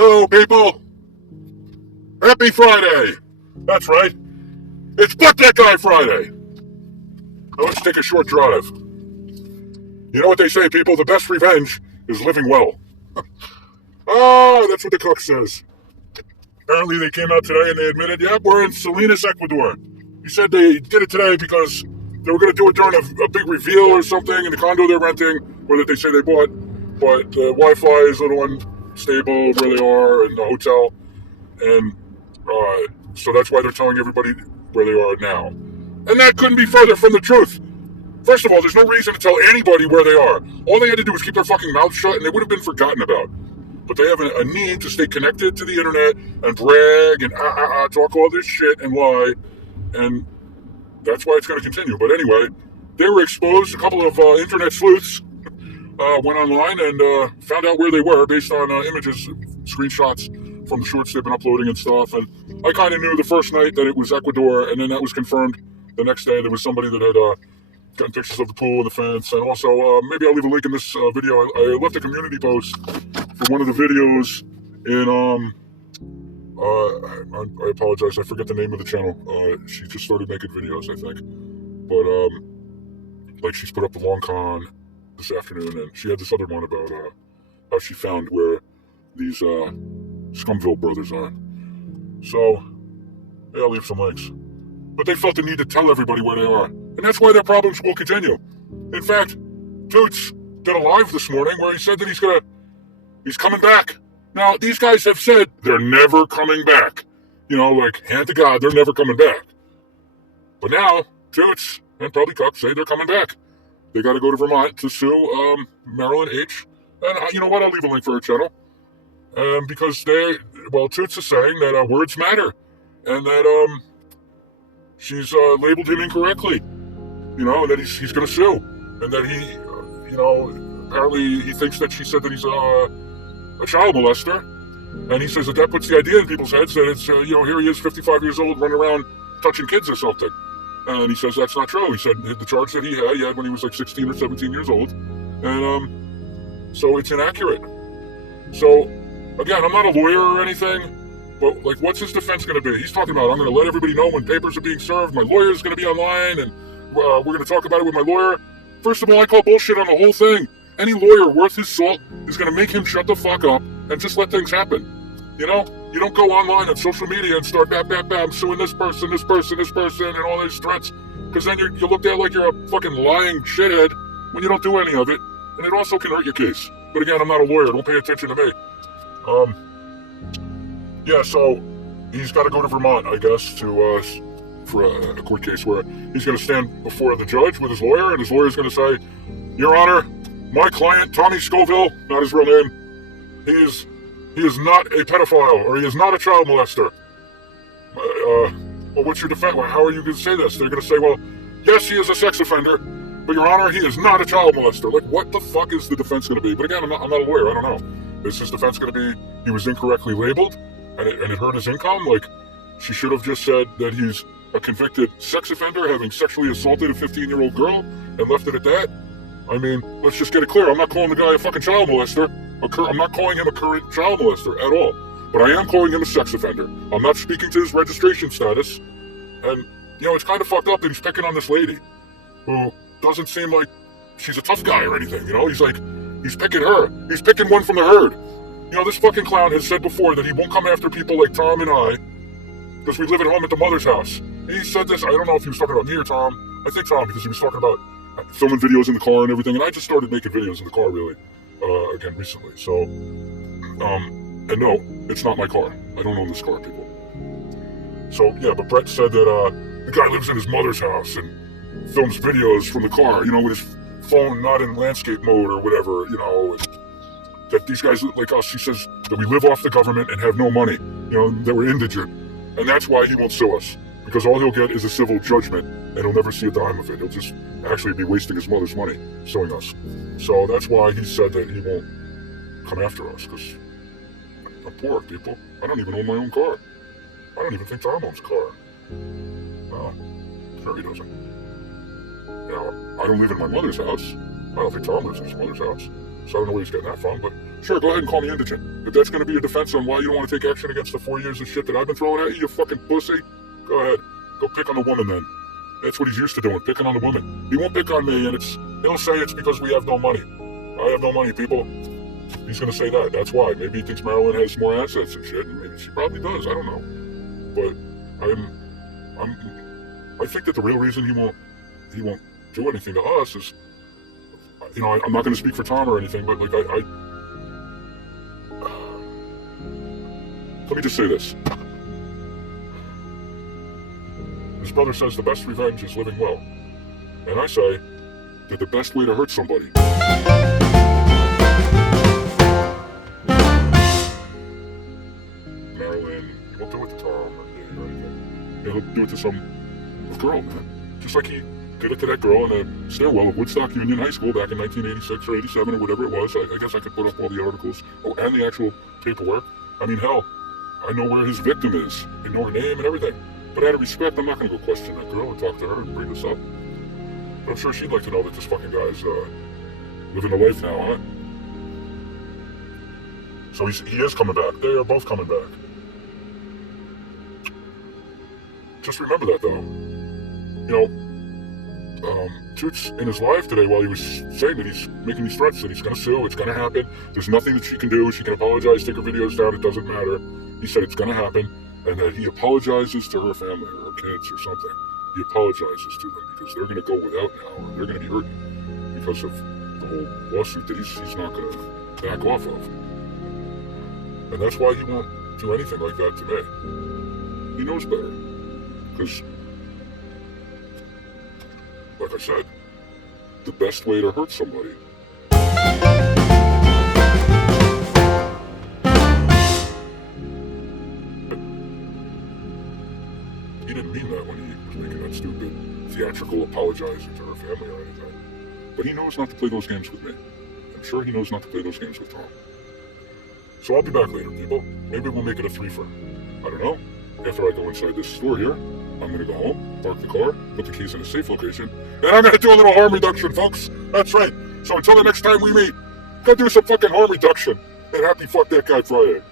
Hello, people! Happy Friday! That's right. It's Butt That Guy Friday! Now let's take a short drive. You know what they say, people? The best revenge is living well. That's what the cook says. Apparently they came out today and they admitted, yep, we're in Salinas, Ecuador. He said they did it today because they were going to do it during a big reveal or something in the condo they're renting, or that they say they bought. But the Wi-Fi is a little unstable where they are in the hotel. And so that's why they're telling everybody where they are now. And that couldn't be further from the truth. First of all, there's no reason to tell anybody where they are. All they had to do was keep their fucking mouth shut and they would have been forgotten about. But they have a need to stay connected to the internet and brag and talk all this shit and lie. And that's why it's going to continue. But anyway, they were exposed. A couple of internet sleuths went online and found out where they were based on images, screenshots from the shorts they've been uploading and stuff. And I kind of knew the first night that it was Ecuador, and then that was confirmed the next day. There was somebody that had gotten pictures of the pool and the fence. And also, maybe I'll leave a link in this video. I left a community post for one of the videos in, I apologize, I forget the name of the channel. She just started making videos, I think. But, like, she's put up the long con this afternoon, and she had this other one about how she found where these Scumville brothers are. So, yeah, I'll leave some links. But they felt the need to tell everybody where they are. And that's why their problems will continue. In fact, Toots did a live this morning where he said that he's coming back. Now, these guys have said they're never coming back. You know, like, hand to God, they're never coming back. But now, Toots and probably Cup say they're coming back. They got to go to Vermont to sue Marilyn H. And you know what? I'll leave a link for her channel. Because Toots is saying that words matter. And that she's labeled him incorrectly. You know, and that he's going to sue. And that he, apparently he thinks that she said that he's a child molester. And he says that puts the idea in people's heads that it's, here he is, 55 years old, running around touching kids or something. And he says that's not true. He said the charge that he had when he was like 16 or 17 years old. And so it's inaccurate. So, again, I'm not a lawyer or anything, but like, what's his defense going to be? He's talking about, I'm going to let everybody know when papers are being served, my lawyer's going to be online, and we're going to talk about it with my lawyer. First of all, I call bullshit on the whole thing. Any lawyer worth his salt is going to make him shut the fuck up and just let things happen. You know? You don't go online on social media and start I'm suing this person, and all these threats. Because then you look there like you're a fucking lying shithead when you don't do any of it. And it also can hurt your case. But again, I'm not a lawyer. Don't pay attention to me. So he's got to go to Vermont, I guess, for a court case where he's going to stand before the judge with his lawyer, and his lawyer's going to say, Your Honor, my client, Tommy Scoville, not his real name, he is not a pedophile, or he is not a child molester. Well, what's your defense? Well, how are you going to say this? They're going to say, well, yes, he is a sex offender, but Your Honor, he is not a child molester. Like, what the fuck is the defense going to be? But again, I'm not a lawyer. I don't know. Is his defense going to be he was incorrectly labeled, and it hurt his income? Like, she should have just said that he's a convicted sex offender having sexually assaulted a 15-year-old girl and left it at that? I mean, let's just get it clear. I'm not calling the guy a fucking child molester. I'm not calling him a current child molester at all. But I am calling him a sex offender. I'm not speaking to his registration status. And, it's kind of fucked up that he's picking on this lady who doesn't seem like she's a tough guy or anything, He's picking her. He's picking one from the herd. This fucking clown has said before that he won't come after people like Tom and I because we live at home at the mother's house. He said this, I don't know if he was talking about me or Tom. I think Tom, because he was talking about filming videos in the car and everything, and I just started making videos in the car, really, again, recently. So, and no, it's not my car. I don't own this car, people. So, yeah, but Brett said that the guy lives in his mother's house and films videos from the car, with his phone not in landscape mode or whatever, and that these guys like us, he says that we live off the government and have no money, that we're indigent. And that's why he won't sue us, because all he'll get is a civil judgment, and he'll never see a dime of it. He'll just actually be wasting his mother's money suing us. So that's why he said that he won't come after us, because I'm poor, people. I don't even own my own car. I don't even think Tom owns a car. No, sure he doesn't. I don't live in my mother's house. I don't think Tom lives in his mother's house. So I don't know where he's getting that from, but Sure, go ahead and call me indigent. If that's going to be your defense on why you don't want to take action against the 4 years of shit that I've been throwing at you, you fucking pussy, go ahead. Go pick on the woman then. That's what he's used to doing, picking on the woman. He won't pick on me, and he'll say it's because we have no money. I have no money, people. He's going to say that. That's why. Maybe he thinks Marilyn has more assets and shit, and maybe she probably does. I don't know. But I think that the real reason he won't do anything to us is, you know, I'm not going to speak for Tom or anything, but like let me just say this. His brother says the best revenge is living well. And I say that the best way to hurt somebody Marilyn, he won't do it to Tom or me or anything. He'll do it to some girl, man. Just like he did it to that girl in the stairwell of Woodstock Union High School back in 1986 or 87 or whatever it was. I guess I could put up all the articles. Oh, and the actual paperwork. I mean, hell, I know where his victim is. I know her name and everything. But out of respect, I'm not going to go question that girl and talk to her and bring this up. But I'm sure she'd like to know that this fucking guy's living a life now, huh? So he is coming back. They are both coming back. Just remember that, though. You know, Toots in his life today, while he was saying that he's making these threats that he's going to sue, it's going to happen. There's nothing that she can do. She can apologize, take her videos down. It doesn't matter. He said it's going to happen, and that he apologizes to her family or her kids or something. He apologizes to them because they're going to go without now, or they're going to be hurting because of the whole lawsuit that he's not going to back off of. And that's why he won't do anything like that to me. He knows better. Because, like I said, the best way to hurt somebody he didn't mean that when he was making that stupid theatrical apologizing to her family or anything. But he knows not to play those games with me. I'm sure he knows not to play those games with Tom. So I'll be back later, people. Maybe we'll make it a 3-for. I don't know. After I go inside this store here, I'm going to go home, park the car, put the keys in a safe location, and I'm going to do a little harm reduction, folks. That's right. So until the next time we meet, go do some fucking harm reduction. And happy Fuck That Guy Friday.